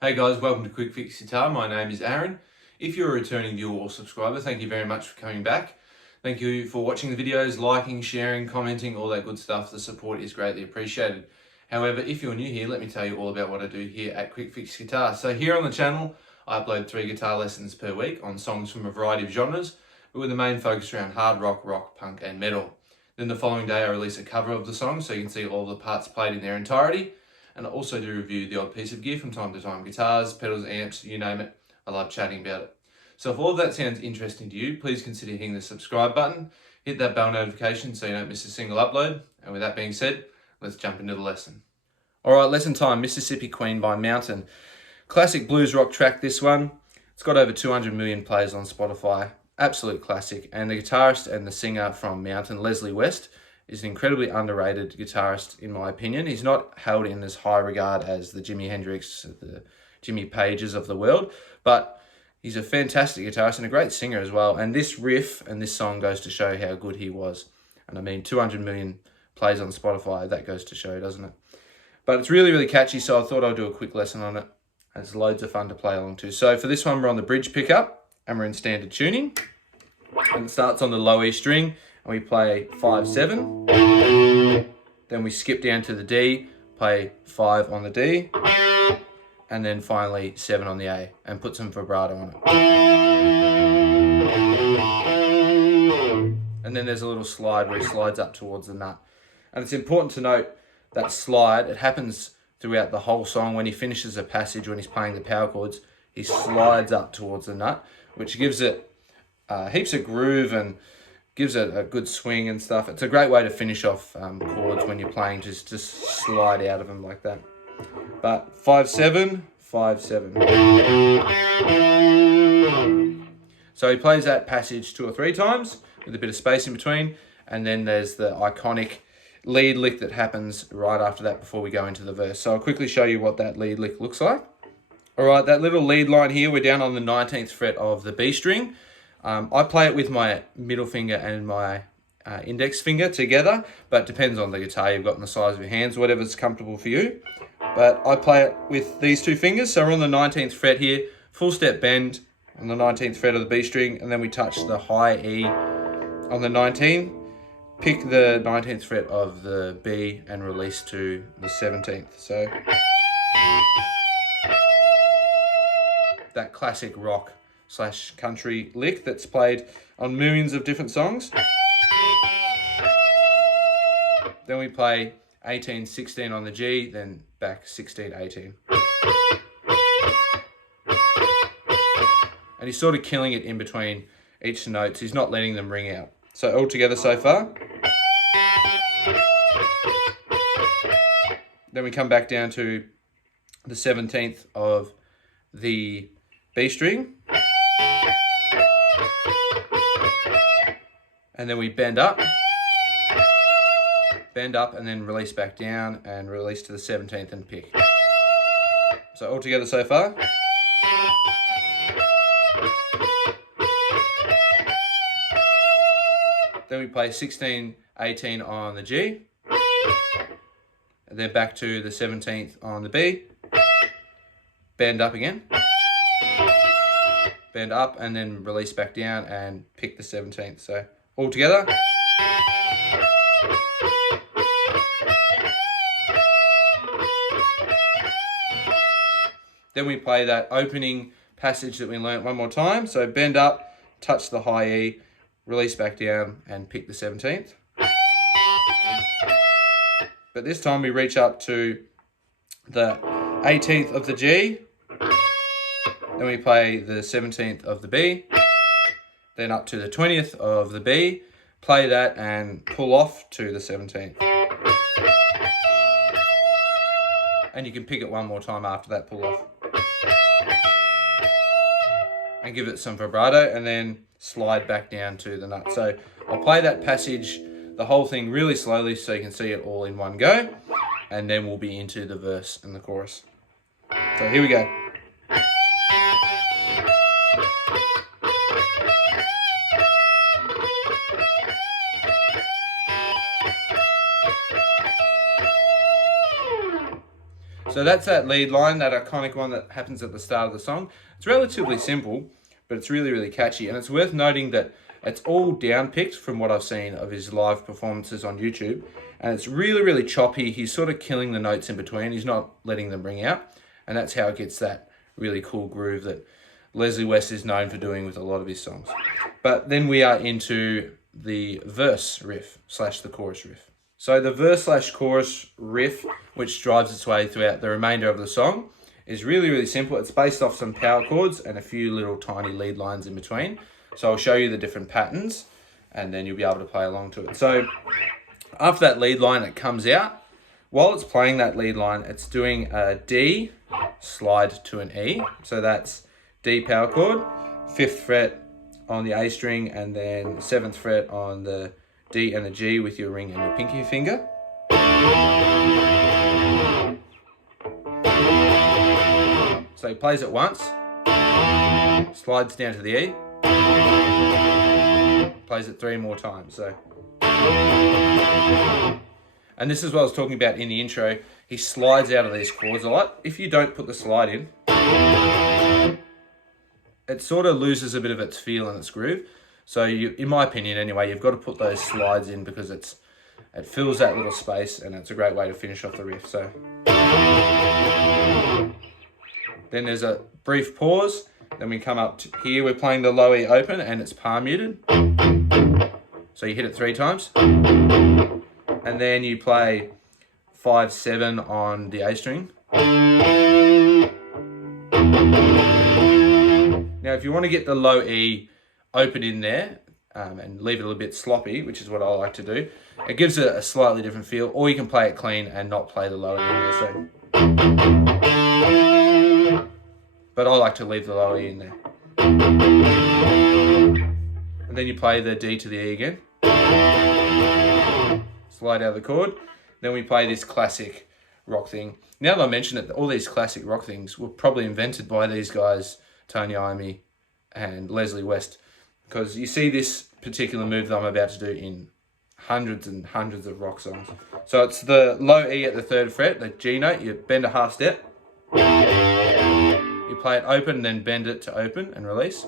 Hey guys, welcome to Quickfix Guitar. My name is Aaron. If you're a returning viewer or subscriber, thank you very much for coming back. Thank you for watching the videos, liking, sharing, commenting, all that good stuff. The support is greatly appreciated. However, if you're new here, let me tell you all about what I do here at Quickfix Guitar. So here on the channel, I upload 3 guitar lessons per week on songs from a variety of genres, but with the main focus around hard rock, rock, punk and metal. Then the following day I release a cover of the song so you can see all the parts played in their entirety. And I also do review the odd piece of gear from time to time. Guitars, pedals, amps, you name it. I love chatting about it. So if all of that sounds interesting to you, please consider hitting the subscribe button. Hit that bell notification so you don't miss a single upload. And with that being said, let's jump into the lesson. Alright, lesson time, Mississippi Queen by Mountain. Classic blues rock track, this one. It's got over 200 million plays on Spotify. Absolute classic. And the guitarist and the singer from Mountain, Leslie West, is an incredibly underrated guitarist, in my opinion. He's not held in as high regard as the Jimi Hendrix, the Jimmy Pages of the world, but he's a fantastic guitarist and a great singer as well. And this riff and this song goes to show how good he was. And I mean, 200 million plays on Spotify, that goes to show, doesn't it? But it's really, really catchy, so I thought I'd do a quick lesson on it. It's loads of fun to play along to. So for this one, we're on the bridge pickup, and we're in standard tuning. And it starts on the low E string, and we play 5/7. Then we skip down to the D, play 5 on the D, and then finally 7 on the A, and put some vibrato on it. And then there's a little slide where he slides up towards the nut. And it's important to note that slide, it happens throughout the whole song. When he finishes a passage, when he's playing the power chords, he slides up towards the nut, which gives it heaps of groove and gives it a good swing and stuff. It's a great way to finish off chords when you're playing, just slide out of them like that. But 5/7, 5/7. So he plays that passage 2 or 3 times with a bit of space in between, and then there's the iconic lead lick that happens right after that before we go into the verse. So I'll quickly show you what that lead lick looks like. All right, that little lead line here, we're down on the 19th fret of the B string. I play it with my middle finger and my index finger together, but it depends on the guitar you've got and the size of your hands, whatever's comfortable for you. But I play it with these 2 fingers, so we're on the 19th fret here, full step bend on the 19th fret of the B string, and then we touch the high E on the 19, pick the 19th fret of the B and release to the 17th. So that classic rock / country lick that's played on millions of different songs. Then we play 18, 16 on the G, then back 16, 18. And he's sort of killing it in between each notes. He's not letting them ring out. So all together so far. Then we come back down to the 17th of the B string. And then we bend up, and then release back down, and release to the 17th and pick. So all together so far. Then we play 16, 18 on the G, and then back to the 17th on the B, bend up again, bend up, and then release back down and pick the 17th. So all together. Then we play that opening passage that we learnt one more time. So bend up, touch the high E, release back down and pick the 17th. But this time we reach up to the 18th of the G, then we play the 17th of the B, then up to the 20th of the B, play that and pull off to the 17th. And you can pick it one more time after that pull off. And give it some vibrato and then slide back down to the nut. So I'll play that passage, the whole thing really slowly so you can see it all in one go. And then we'll be into the verse and the chorus. So here we go. So So that's that lead line, that iconic one that happens at the start of the song. It's relatively simple, but it's really, really catchy. And it's worth noting that it's all down-picked from what I've seen of his live performances on YouTube. And it's really, really choppy. He's sort of killing the notes in between. He's not letting them ring out. And that's how it gets that really cool groove that Leslie West is known for doing with a lot of his songs. But then we are into the verse riff / the chorus riff. So the verse / chorus riff, which drives its way throughout the remainder of the song, is really, really simple. It's based off some power chords and a few little tiny lead lines in between. So I'll show you the different patterns and then you'll be able to play along to it. So after that lead line, it comes out. While it's playing that lead line, it's doing a D slide to an E. So that's D power chord, 5th fret on the A string, and then 7th fret on the D and the G with your ring and your pinky finger. So he plays it once, slides down to the E, plays it 3 more times. So, and this is what I was talking about in the intro. He slides out of these chords a lot. If you don't put the slide in, it sort of loses a bit of its feel and its groove. So you, in my opinion anyway, you've got to put those slides in because it fills that little space and it's a great way to finish off the riff. So then there's a brief pause. Then we come up to here, we're playing the low E open and it's palm muted. So you hit it 3 times. And then you play 5, 7 on the A string. Now, if you want to get the low E open in there and leave it a little bit sloppy, which is what I like to do, it gives it a slightly different feel, or you can play it clean and not play the low E in there. So, but I like to leave the low E in there. And then you play the D to the E again. Slide out of the chord. Then we play this classic rock thing. Now that I mention it, all these classic rock things were probably invented by these guys, Tony Iommi and Leslie West, because you see this particular move that I'm about to do in hundreds and hundreds of rock songs. So it's the low E at the 3rd fret, the G note, you bend a half step, you play it open, then bend it to open and release.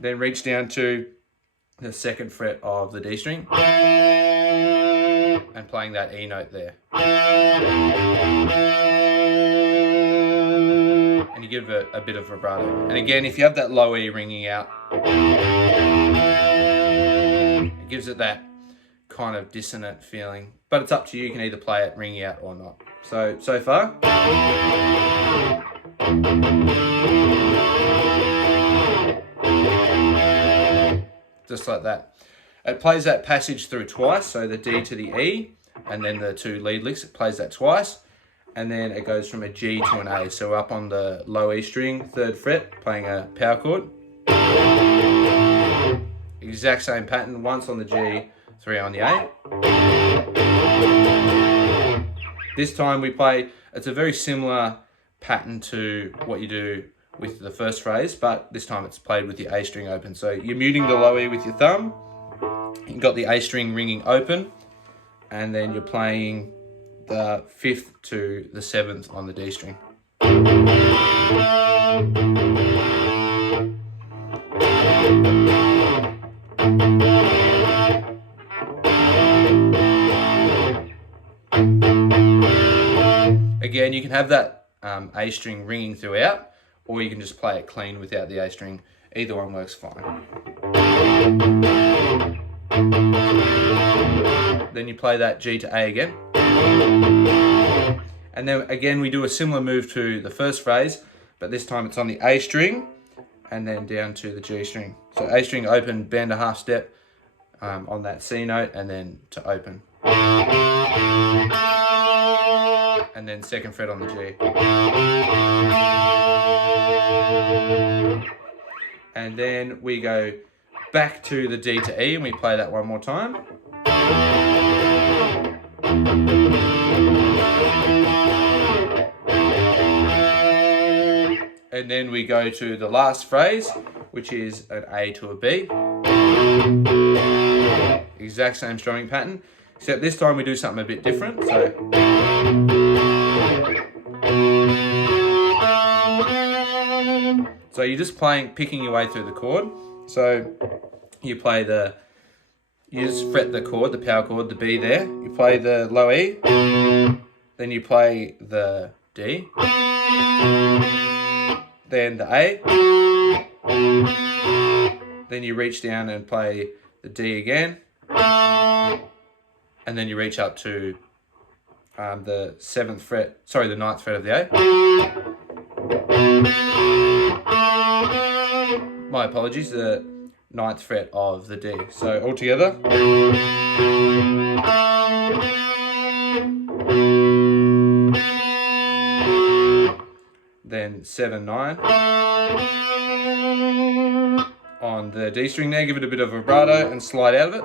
Then reach down to the 2nd fret of the D string and playing that E note there. And you give it a bit of vibrato. And again, if you have that low E ringing out, it gives it that kind of dissonant feeling. But it's up to you. You can either play it ringing out or not. So far. Just like that. It plays that passage through twice, so the D to the E, and then the 2 lead licks, it plays that twice, and then it goes from a G to an A. So up on the low E string, 3rd fret, playing a power chord. Exact same pattern, once on the G, 3 on the A. This time we play, it's a very similar pattern to what you do with the first phrase, but this time it's played with the A string open. So you're muting the low E with your thumb, you've got the A string ringing open, and then you're playing the 5th to the 7th on the D string. Again, you can have that A string ringing throughout, or you can just play it clean without the A string. Either one works fine. Then you play that G to A again. And then again, we do a similar move to the first phrase, but this time it's on the A string and then down to the G string. So A string open, bend a half step on that C note, and then to open. And then 2nd fret on the G. And then we go back to the D to E and we play that one more time. And then we go to the last phrase, which is an A to a B. Exact same strumming pattern. Except this time we do something a bit different. So you're just picking your way through the chord. So you just fret the chord, the power chord, the B there. You play the low E, then you play the D, then the A, then you reach down and play the D again, and then you reach up to the 7th fret, sorry, the 9th fret of the A. My apologies, the 9th fret of the D. So all together. Then 7, 9. On the D string there, give it a bit of vibrato and slide out of it.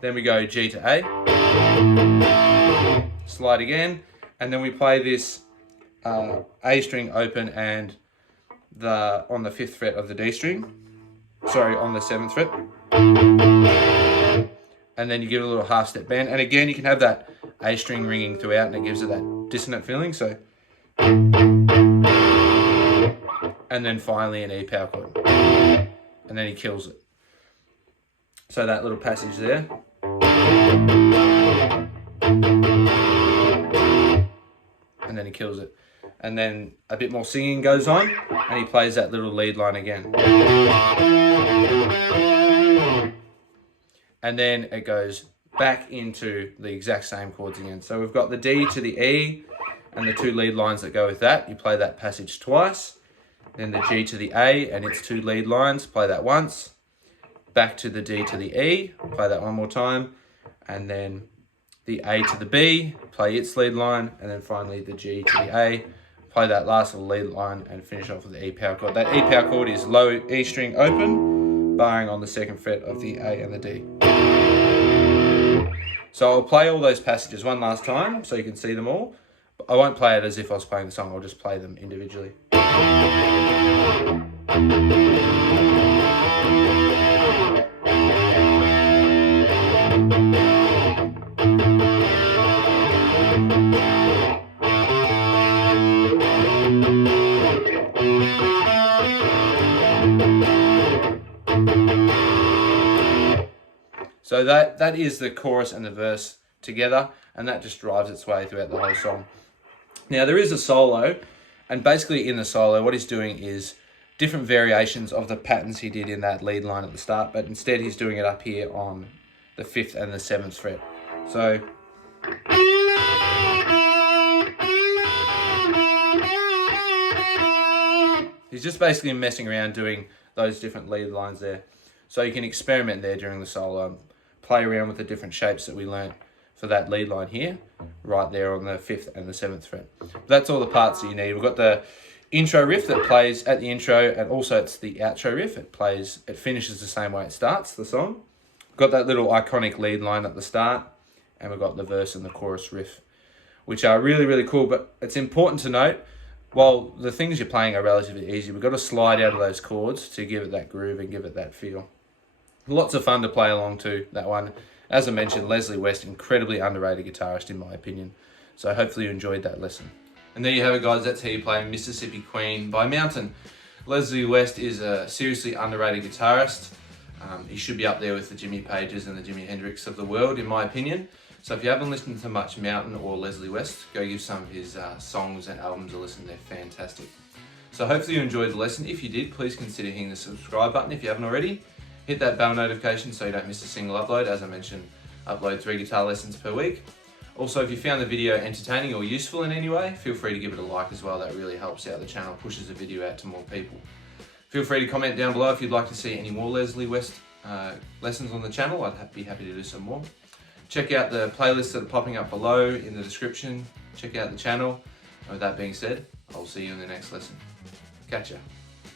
Then we go G to A. Slide again. And then we play this A string open and on the 5th fret of the D string. Sorry, on the 7th fret. And then you give it a little half step bend. And again, you can have that A string ringing throughout and it gives it that dissonant feeling. So, and then finally an E power chord. And then he kills it. So that little passage there. And then he kills it. And then a bit more singing goes on, and he plays that little lead line again. And then it goes back into the exact same chords again. So we've got the D to the E, and the 2 lead lines that go with that. You play that passage twice. Then the G to the A, and its 2 lead lines. Play that once. Back to the D to the E. Play that one more time. And then the A to the B, play its lead line, and then finally the G to the A, play that last little lead line and finish off with the E power chord. That E power chord is low E string open, barring on the 2nd fret of the A and the D. So I'll play all those passages one last time so you can see them all. I won't play it as if I was playing the song, I'll just play them individually. So that is the chorus and the verse together, and that just drives its way throughout the whole song. Now there is a solo, and basically in the solo what he's doing is different variations of the patterns he did in that lead line at the start, but instead he's doing it up here on the 5th and the 7th fret. So he's just basically messing around doing those different lead lines there. So you can experiment there during the solo, play around with the different shapes that we learnt for that lead line here, right there on the 5th and the 7th fret. But that's all the parts that you need. We've got the intro riff that plays at the intro, and also it's the outro riff. It finishes the same way it starts the song. We've got that little iconic lead line at the start, and we've got the verse and the chorus riff, which are really, really cool. But it's important to note, while the things you're playing are relatively easy, we've got to slide out of those chords to give it that groove and give it that feel. Lots of fun to play along to, that one. As I mentioned, Leslie West, incredibly underrated guitarist in my opinion. So hopefully you enjoyed that lesson. And there you have it, guys. That's how you play Mississippi Queen by Mountain. Leslie West is a seriously underrated guitarist. He should be up there with the Jimmy Pages and the Jimi Hendrix of the world, in my opinion. So if you haven't listened to much Mountain or Leslie West, go give some of his songs and albums a listen. They're fantastic. So hopefully you enjoyed the lesson. If you did, please consider hitting the subscribe button if you haven't already. Hit that bell notification so you don't miss a single upload. As I mentioned, upload 3 guitar lessons per week. Also, if you found the video entertaining or useful in any way, feel free to give it a like as well. That really helps out the channel, pushes the video out to more people. Feel free to comment down below if you'd like to see any more Leslie West lessons on the channel. I'd be happy to do some more. Check out the playlists that are popping up below in the description. Check out the channel. And with that being said, I'll see you in the next lesson. Catch ya.